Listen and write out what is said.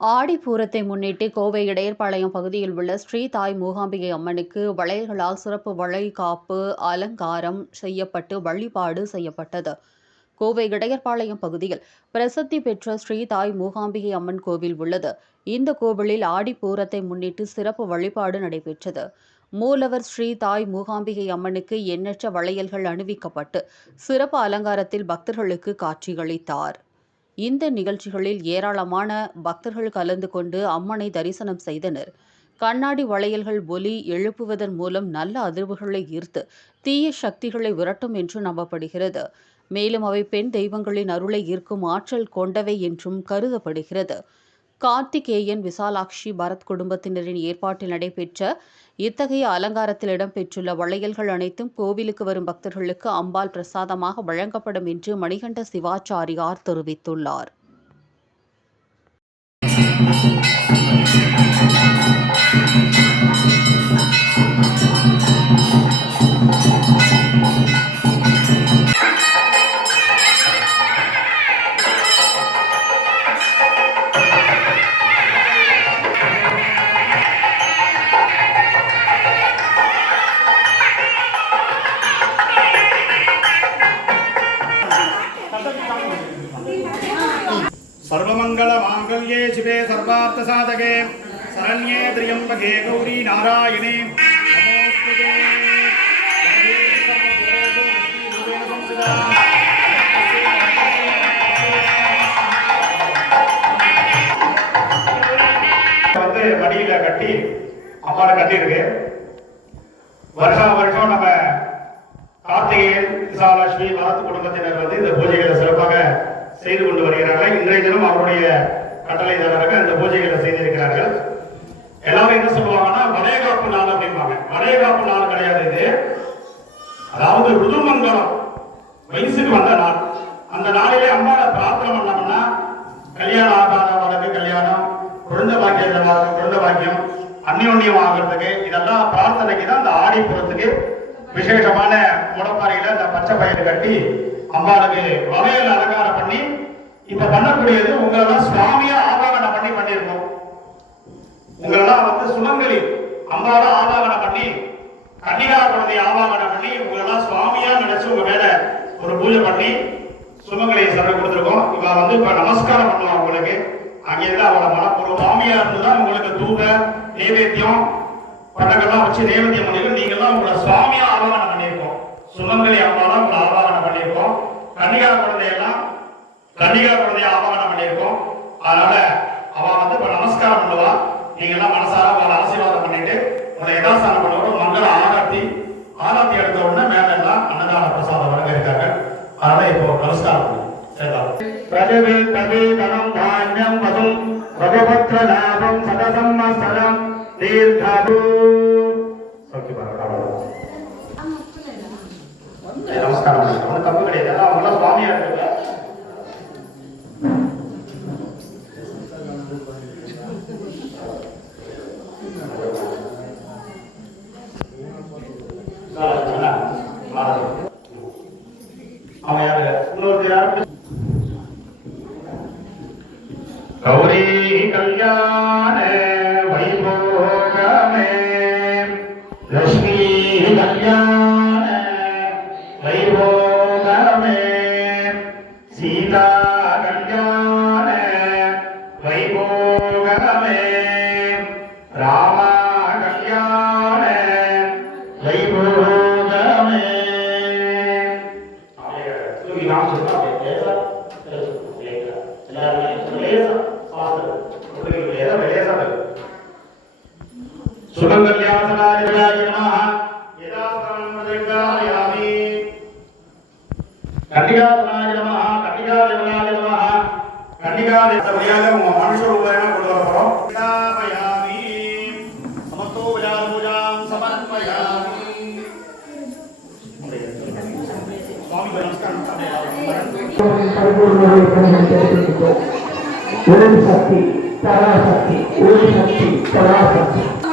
ஆடிப்பூரத்தை முன்னிட்டு கோவை இடையர்பாளையம் பகுதியில் உள்ள ஸ்ரீ தாய் மூகாம்பிகை அம்மனுக்கு வளையல்களால் சிறப்பு வளைகாப்பு அலங்காரம் செய்யப்பட்டு வழிபாடு செய்யப்பட்டது. கோவை இடையர்பாளையம் பகுதியில் பிரசித்தி பெற்ற ஸ்ரீ தாய் மூகாம்பிகை அம்மன் கோவில் உள்ளது. இந்த கோவிலில் ஆடிப்பூரத்தை முன்னிட்டு சிறப்பு வழிபாடு நடைபெற்றது. மூலவர் ஸ்ரீ தாய் மூகாம்பிகை அம்மனுக்கு எண்ணற்ற வளையல்கள் அணிவிக்கப்பட்டு சிறப்பு அலங்காரத்தில் பக்தர்களுக்கு காட்சியளித்தார். இந்த நிகழ்ச்சிகளில் ஏராளமான பக்தர்கள் கலந்து கொண்டு அம்மனை தரிசனம் செய்தனர். கண்ணாடி வளையல்கள் ஒலி எழுப்புவதன் மூலம் நல்ல அதிர்வுகளை ஈர்த்து தீய சக்திகளை விரட்டும் என்று நம்பப்படுகிறது. மேலும் அவை பெண் தெய்வங்களின் அருளை ஈர்க்கும் ஆற்றல் கொண்டவை என்றும் கருதப்படுகிறது. கார்த்திகேயன் விசாலாட்சி பரத் குடும்பத்தினரின் ஏற்பாட்டில் நடைபெற்ற இத்தகைய அலங்காரத்தில் இடம்பெற்றுள்ள வளையல்கள் அனைத்தும் கோவிலுக்கு வரும் பக்தர்களுக்கு அம்பாள் பிரசாதமாக வழங்கப்படும் என்று மணிகண்ட சிவாச்சாரியார் தெரிவித்துள்ளார். சர்வமங்கள மாங்கல்யே சிவே சர்வார்த்த சாதகே. சரண்யே திரியம்பகே கௌரி நாராயணே. நமோஸ்துதே வந்து மடியில கட்டி அம்மாவை கட்டியிருக்கு. வருஷம் வருஷம் நம்ம கார்த்திகேயன் விசாலாட்சுமி வரத்து குடும்பத்தினர் வந்து இந்த பூஜைகளை சிறப்பாக செய்து கொண்டு வருகிறார்கள். இன்றைய தினம் அவருடைய கட்டளைதாரர்கள் அந்த பூஜைகளை செய்திருக்கிறார்கள். எல்லாரும் என்ன சொல்லுவாங்கன்னா வளையகாப்பு நாள் அப்படிம்பாங்க. வளையகாப்பு நாள் கிடையாது இது. அதாவது ருதுமங்கலம் வயசுக்கு வந்த நாள். அந்த நாளிலே அம்மாவை பிரார்த்தனை பண்ணோம்னா கல்யாணம் ஆகாதவர்களுக்கு கல்யாணம் குழந்தை பாக்கியம் குழந்தை பாக்கியம் அந்யோன்யம் ஆகிறதுக்கு இதெல்லாம் பிரார்த்தனைக்கு தான் அந்த ஆடிப்புறத்துக்கு விசேஷமான முடப்பாறையில அந்த பச்சை பயிர் கட்டி அம்பாளுக்கு வகையில் அலங்காரம் பண்ணி இப்ப பண்ணக்கூடியது உங்களெல்லாம் சுவாமியா ஆவாகனம் பண்ணி பண்ணியிருக்கோம். உங்களெல்லாம் வந்து சுமங்கலி அம்பால ஆவாகனம் பண்ணி கன்னிகா குழந்தைய ஆவாகனம் பண்ணி உங்களெல்லாம் சுவாமியா நினைச்சு உங்க மேல ஒரு பூஜை பண்ணி சுமங்கலியை சபை கொடுத்துருக்கோம். இவ வந்து இப்ப நமஸ்காரம் பண்ணுவோம் உங்களுக்கு. அங்கிருந்து அவளை மனப்பூர்வ சுவாமியா இருந்துதான் உங்களுக்கு தூக நைவேத்தியம் பட்டங்கள்லாம் வச்சு நைவேத்தியம் பண்ணிருக்கோம் நீங்கெல்லாம் உங்களை சுவாமியா ஆவாகனம் பண்ணியிருக்கோம். சுமங்கலி அம்மாலாம் உங்களை ஆவாகனம் பண்ணியிருக்கோம். கன்னிகா குழந்தையெல்லாம் கன்னிகா குழந்தைய ஆவாகனம் பண்ணியிருக்கோம். அதனால அவ வந்து இப்ப நமஸ்காரம் பண்ணுவா. நீங்க எல்லாம் மனசார அவளை ஆசீர்வாதம் பண்ணிட்டு உங்களை யதாசானம் பண்ணுவோம். மங்கள ஆராத்தி ஆராத்தி எடுத்த உடனே மேல எல்லாம் அன்னதான பிரசாதம் வழங்க இருக்காங்க அதனால இப்போ நமஸ்காரம் பிரஜவே கவி தனம் தானியம் வதும் ரகுபத்ர லாபம் சதசம்மஸ்தரம் தீர்காபு ஓகே நமஸ்காரம் பண்ணிக்கலாம் ஒன்றும் தப்பு கிடையாது. எல்லாம் கல்யாண லேசா பார்த்து லேசா லேசா சுமங்கல்யாசனாய நமः யதா சமன்மதங்காயாமி கன்னிகாசனாய நமः கன்னிகாதேவனாய நமः கன்னிகாதேவனாக உங்க மனுஷ ரூபாயமா கொண்டு வர போறோம் கன்னிகாமயாமி சமஸ்தோ விஜார பூஜாம் சமர்ப்பயாமி சுவாமி நமஸ்காரம் ओम शक्ती तारा शक्ती ओम शक्ती तारा शक्ती